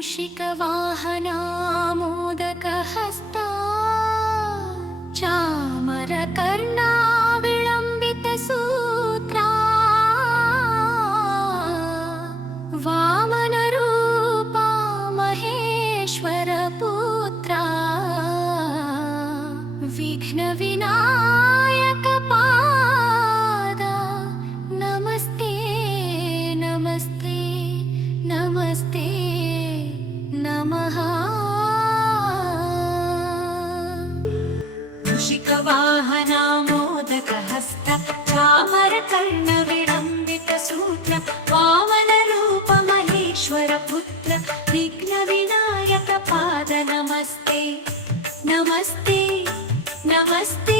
कूषिकवाहनामोदकहस्ता चामरकर्णा विलम्बितसूत्रा वामनरूपा महेश्वरपुत्रा विघ्नविना कौशिकवाहनामोदकहस्त चामरकर्णविडम्बितसूत्र वामनरूप महेश्वरपुत्र विघ्नविनायकपाद नमस्ते नमस्ते नमस्ते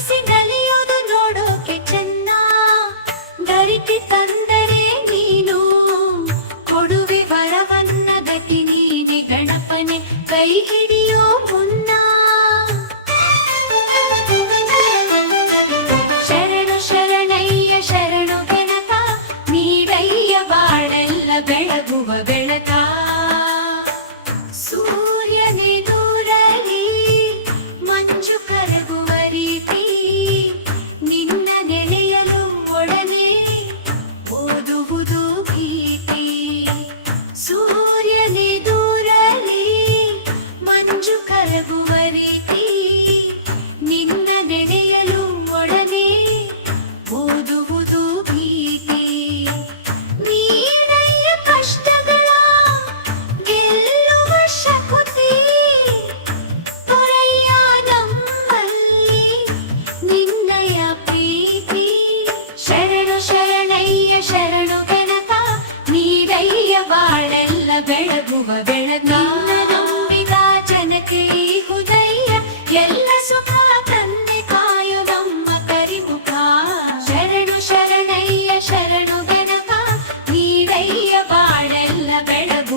ಧರಿಸಿ ನಲಿಯೋದು ನೋಡೋಕೆ ಚೆನ್ನ. ಧರಿಸಿ ತಂದರೆ ನೀನು ಕೊಡುವೆ ವರವನ್ನ ಗತಿ ನೀಡಿ ಗಣಪನೆ ಕೈ రఘువరికి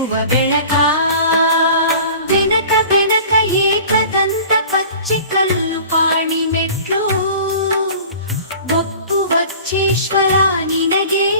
ಬೆಳಗುವ ಬೆಳಕ. ಬೆನಕ ಬೆನಕ ಏಕದಂತ ಪಚ್ಚಿಕಲ್ಲು ಪಾಣಿ ಮೆಟ್ಲು. ಬೊಪ್ಪು ಬಚ್ಚೇಶ್ವರ ನಿನಗೆ.